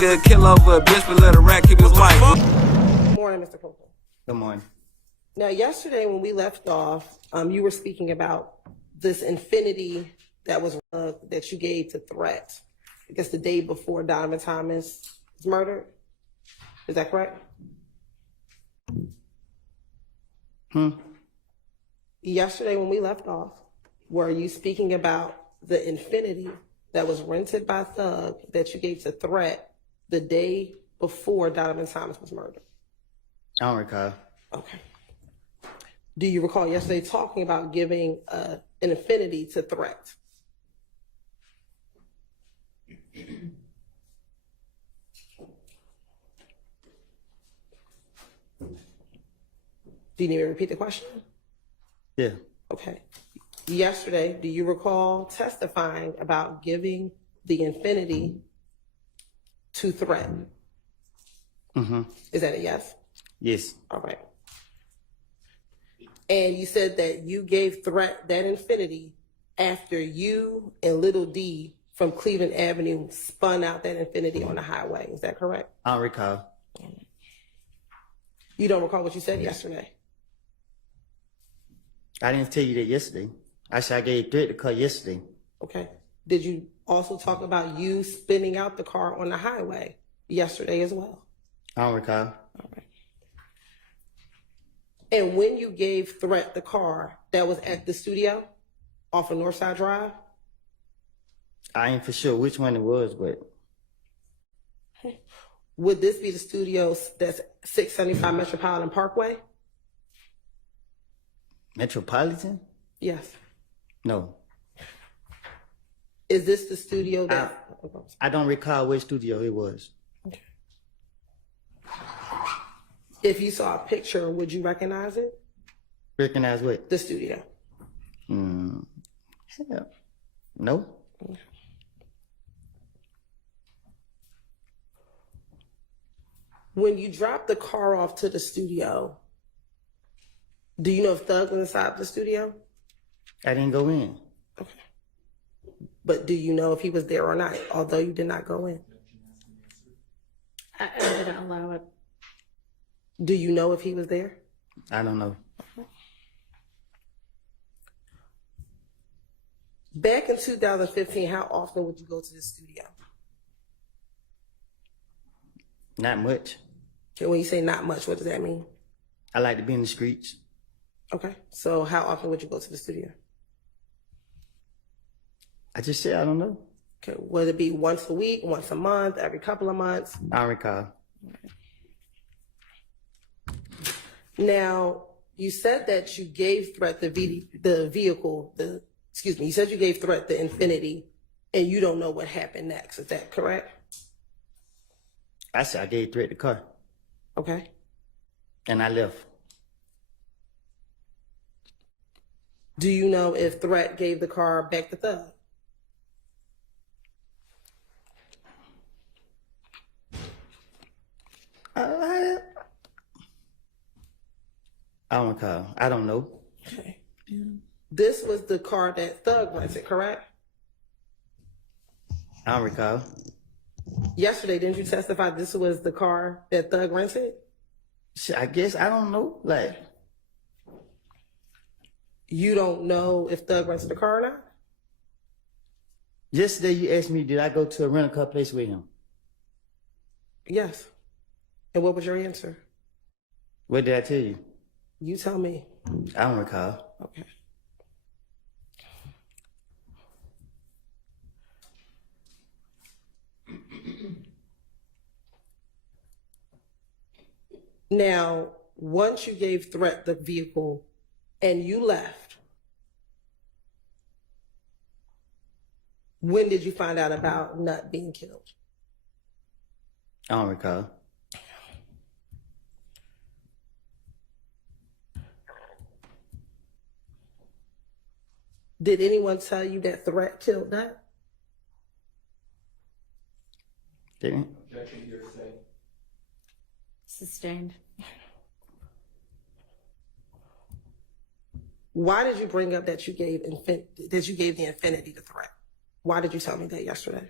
nigga kill over a bitch, but let a rat keep his wife. Good morning, Mr. Copeland. Good morning. Now, yesterday when we left off, you were speaking about this Infiniti that was that you gave to Threat. I guess the day before Donovan Thomas was murdered. Is that correct? Yesterday when we left off, were you speaking about the Infiniti that was rented by Thug that you gave to Threat the day before Donovan Thomas was murdered? I don't recall. Okay. Do you recall yesterday talking about giving an Infiniti to Threat? Do you need me to repeat the question? Yeah. Okay. Yesterday, do you recall testifying about giving the Infiniti to Threat? Mm-hmm. Is that a yes? Yes. All right. And you said that you gave Threat that Infiniti after you and Little D from Cleveland Avenue spun out that Infiniti on the highway. Is that correct? I don't recall. You don't recall what you said yesterday? I didn't tell you that yesterday. I said I gave Threat the car yesterday. Okay. Did you also talk about you spinning out the car on the highway yesterday as well? I don't recall. All right. And when you gave Threat the car, that was at the studio off of Northside Drive? I ain't for sure which one it was, but... Would this be the studio that's 675 Metropolitan Parkway? Metropolitan? Yes. No. Is this the studio that... I don't recall which studio it was. Okay. If you saw a picture, would you recognize it? Recognize what? The studio. Hell, no. When you dropped the car off to the studio, do you know if Thug was inside the studio? I didn't go in. Okay. But do you know if he was there or not, although you did not go in? I didn't allow it. Do you know if he was there? I don't know. Back in 2015, how often would you go to the studio? Not much. Okay, when you say not much, what does that mean? I like to be in the streets. Okay, so how often would you go to the studio? I just said I don't know. Okay, would it be once a week, once a month, every couple of months? I don't recall. Now, you said that you gave Threat you said you gave Threat the Infiniti, and you don't know what happened next. Is that correct? I said I gave Threat the car. Okay. And I left. Do you know if Threat gave the car back to Thug? I don't recall. I don't know. Okay. This was the car that Thug rented, correct? I don't recall. Yesterday, didn't you testify this was the car that Thug rented? Shit, I guess I don't know. Like, You don't know if Thug rented the car or not? yesterday you asked me, did I go to a rental car place with him? Yes. And what was your answer? What did I tell you? You tell me. I don't recall. Okay. Now, once you gave Threat the vehicle and you left, when did you find out about Nut being killed? I don't recall. Did anyone tell you that Threat killed Nut? Didn't? Objection, hearsay. Sustained. Why did you bring up that you gave the Infiniti to Threat? Why did you tell me that yesterday?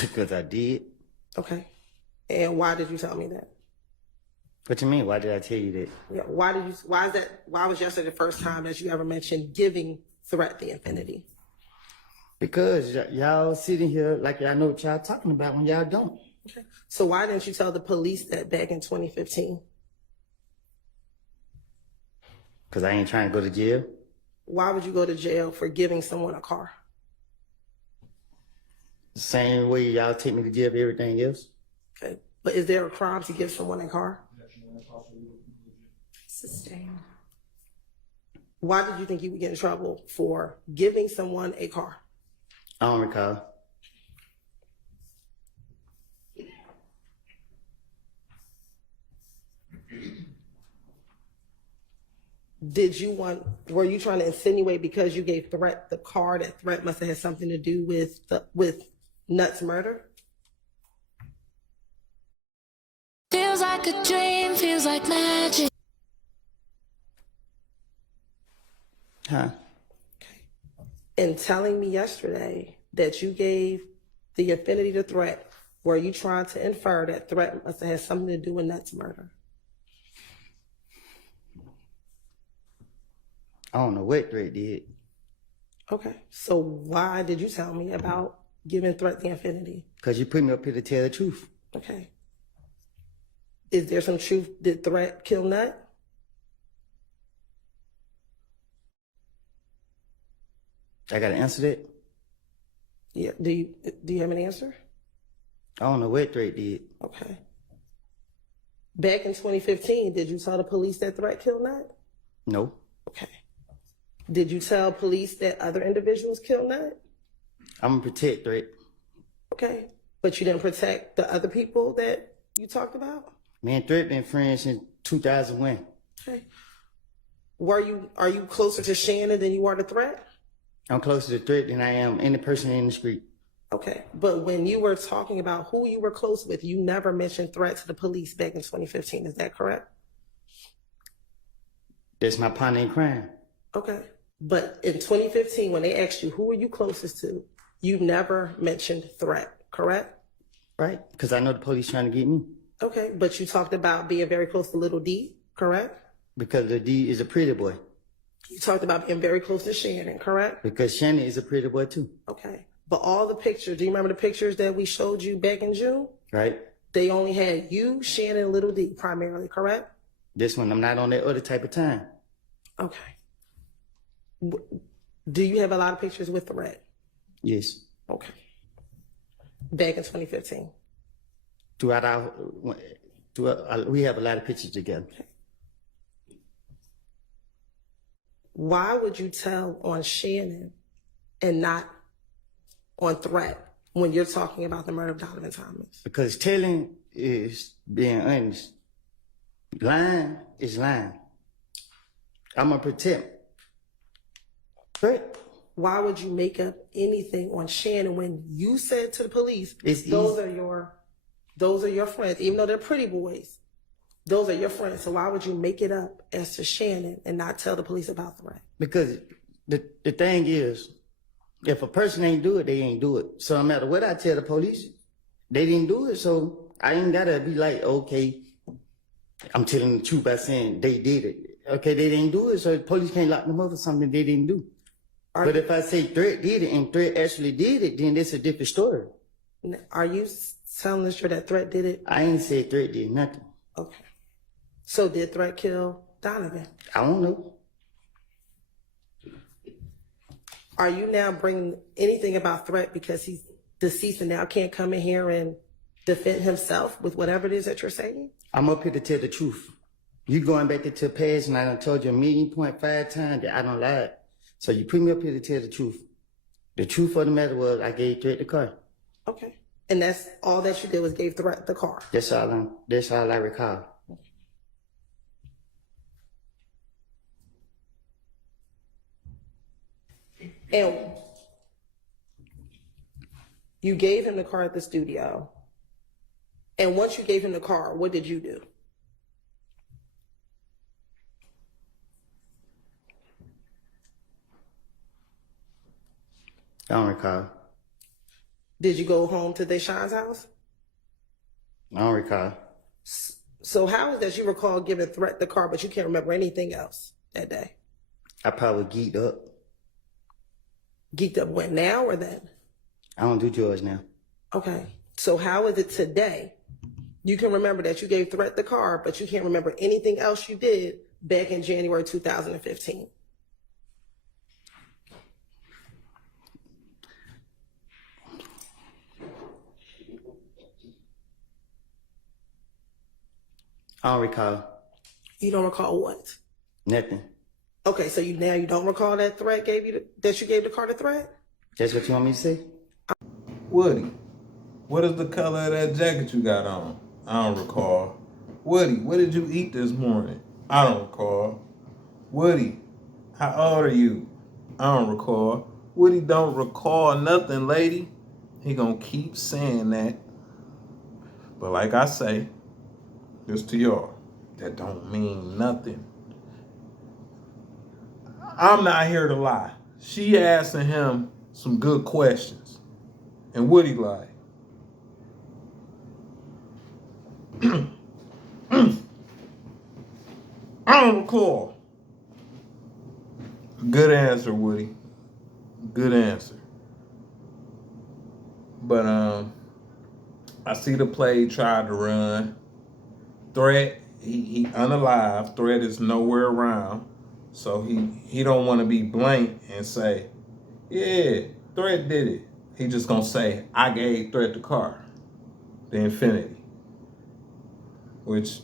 Because I did. Okay. And why did you tell me that? What you mean? Why did I tell you that? Yeah. Why was yesterday the first time that you ever mentioned giving Threat the Infiniti? Because y'all sitting here like y'all know what y'all talking about when y'all don't. Okay. So why didn't you tell the police that back in 2015? Because I ain't trying to go to jail. Why would you go to jail for giving someone a car? Same way y'all take me to jail for everything else. Okay. But is there a crime to give someone a car? Sustained. Why did you think you would get in trouble for giving someone a car? I don't recall. Were you trying to insinuate because you gave Threat the car that Threat must have had something to do with Nuts' murder? Feels like a dream, feels like magic. Huh? In telling me yesterday that you gave the Infiniti to Threat, were you trying to infer that Threat must have had something to do with Nuts' murder? I don't know what Threat did. Okay. So why did you tell me about giving Threat the Infiniti? Because you put me up here to tell the truth. Okay. Is there some truth? Did Threat kill Nut? I got to answer that? Yeah. Do you have an answer? I don't know what Threat did. Okay. Back in 2015, did you tell the police that Threat killed Nut? No. Okay. Did you tell police that other individuals killed Nut? I'm going to protect Threat. Okay. But you didn't protect the other people that you talked about? Me and Threat been friends since 2001. Okay. Are you closer to Shannon than you are to Threat? I'm closer to Threat than I am any person in the street. Okay. But when you were talking about who you were close with, you never mentioned Threat to the police back in 2015. Is that correct? That's my partner in crime. Okay. But in 2015, when they asked you, who are you closest to, you never mentioned Threat, correct? Right? Because I know the police trying to get me. Okay. But you talked about being very close to Little D, correct? Because the D is a pretty boy. You talked about being very close to Shannon, correct? Because Shannon is a pretty boy too. Okay. But all the pictures, do you remember the pictures that we showed you back in June? Right? They only had you, Shannon, and Little D primarily, correct? This one, I'm not on that other type of time. Okay. Do you have a lot of pictures with Threat? Yes. Okay. Back in 2015. We have a lot of pictures together. Why would you tell on Shannon and not on Threat when you're talking about the murder of Donovan Thomas? Because telling is being honest. Lying is lying. I'm going to protect Threat. Why would you make up anything on Shannon when you said to the police, those are your friends, even though they're pretty boys, those are your friends. So why would you make it up as to Shannon and not tell the police about Threat? Because the thing is, if a person ain't do it, they ain't do it. So no matter what I tell the police, they didn't do it. So I ain't got to be like, okay, I'm telling the truth by saying they did it. Okay, they didn't do it, so the police can't lock them up for something they didn't do. But if I say Threat did it and Threat actually did it, then it's a different story. Are you telling us that Threat did it? I ain't said Threat did nothing. Okay. So did Threat kill Donovan? I don't know. Are you now bringing anything about Threat because he's deceased and now can't come in here and defend himself with whatever it is that you're saying? I'm up here to tell the truth. You going back into the past and I done told you 1.5 times that I don't lie. So you put me up here to tell the truth. The truth of the matter was I gave Threat the car. Okay. And that's all that you did was gave Threat the car? That's all I recall. And you gave him the car at the studio. And once you gave him the car, what did you do? I don't recall. Did you go home to Deshaun's house? I don't recall. So how is that you recall giving Threat the car, but you can't remember anything else that day? I probably geeked up. Geeked up when, now or then? I don't do drugs now. Okay. So how is it today? You can remember that you gave Threat the car, but you can't remember anything else you did back in January 2015. I don't recall You don't recall what? nothing. Okay, so you don't recall that Threat gave you that you gave the car to Threat? That's what you want me to say? Woody, what is the color of that jacket you got on? I don't recall. Woody, what did you eat this morning? I don't recall. Woody, how old are you? I don't recall. Woody don't recall nothing, lady. He gonna keep saying that. But like I say, this to y'all, that don't mean nothing. I'm not here to lie. She asking him some good questions. And Woody like, I don't recall. Good answer, Woody. Good answer. But I see the play tried to run. Threat, he unalive. Threat is nowhere around. So he don't want to be blank and say, yeah, Threat did it. He just gonna say, I gave Threat the car, the Infiniti. Which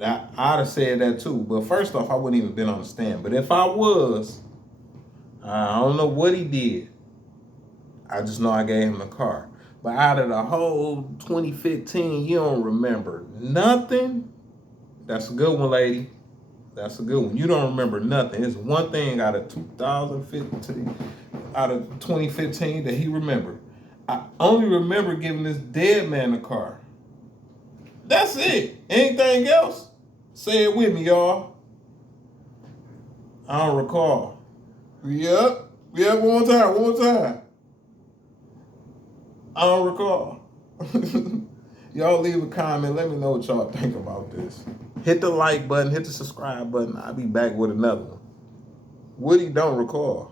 I'd have said that too. But first off, I wouldn't even been on the stand. But if I was, I don't know what he did. I just know I gave him the car. But out of the whole 2015, you don't remember nothing? That's a good one, lady. That's a good one. You don't remember nothing. It's one thing out of 2015, out of 2015 that he remembered. I only remember giving this dead man the car. That's it. Anything else? Say it with me, y'all. I don't recall. Yep, one more time. I don't recall. Y'all leave a comment. Let me know what y'all think about this. Hit the like button, hit the subscribe button. I'll be back with another one. Woody don't recall.